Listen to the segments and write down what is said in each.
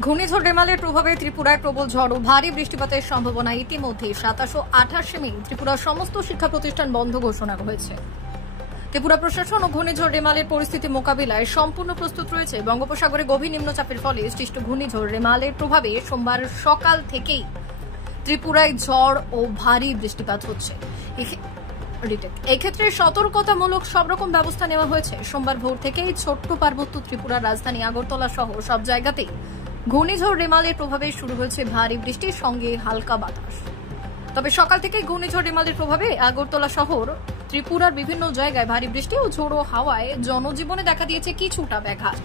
ঘূর্ণিঝড় রেমালের প্রভাবে ত্রিপুরায় প্রবল ঝড় ও ভারী বৃষ্টিপাতের সম্ভাবনা। ইতিমধ্যে 27 ও 28 মে ত্রিপুরার সমস্ত শিক্ষা প্রতিষ্ঠান বন্ধ ঘোষণা হয়েছে। ত্রিপুরা প্রশাসন ও ঘূর্ণিঝড় রেমালের পরিস্থিতি মোকাবিলায় সম্পূর্ণ প্রস্তুত রয়েছে। বঙ্গোপসাগরে গভীর নিম্নচাপের ফলে সৃষ্ট ঘূর্ণিঝড় রেমালের প্রভাবে সোমবার সকাল থেকেই ত্রিপুরায় ঝড় ও ভারী বৃষ্টিপাত হচ্ছে। এক্ষেত্রে সতর্কতামূলক সব রকম ব্যবস্থা নেওয়া হয়েছে। সোমবার ভোর থেকেই ছোট্ট পার্বত্য ত্রিপুরার রাজধানী আগরতলা সহ সব জায়গাতেই ঘূর্ণিঝড় রেমালের প্রভাবে শুরু হয়েছে ভারী বৃষ্টির সঙ্গে হালকা বাতাস। তবে সকাল থেকে ঘূর্ণিঝড় রেমালের প্রভাবে আগরতলা শহর ত্রিপুরার বিভিন্ন জায়গায় ভারী বৃষ্টি ও ঝোড়ো হাওয়ায় জনজীবনে দেখা দিয়েছে কিছুটা ব্যাঘাত।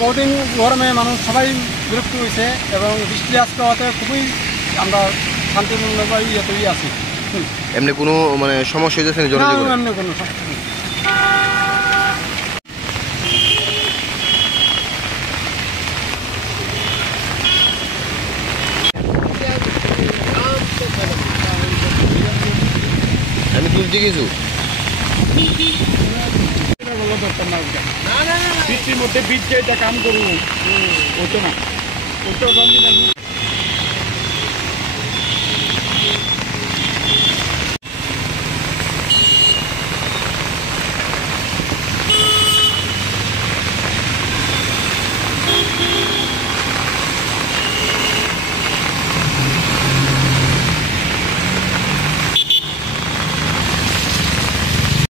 বহুদিন গরমে মানুষ সবাই বিরক্ত হয়েছে এবং বৃষ্টি আজকে হওয়াতে খুবই আমরা শান্তিপূর্ণভাবে ইয়েতেই আছি। এমনি কোনো মানে সমস্যা হয়েছে জনজীবনে? এমনি কোনো সমস্যা নেই। আমি তুলছি কিছু বৃষ্টির মধ্যে বীজ যে কাম করবো হতো না।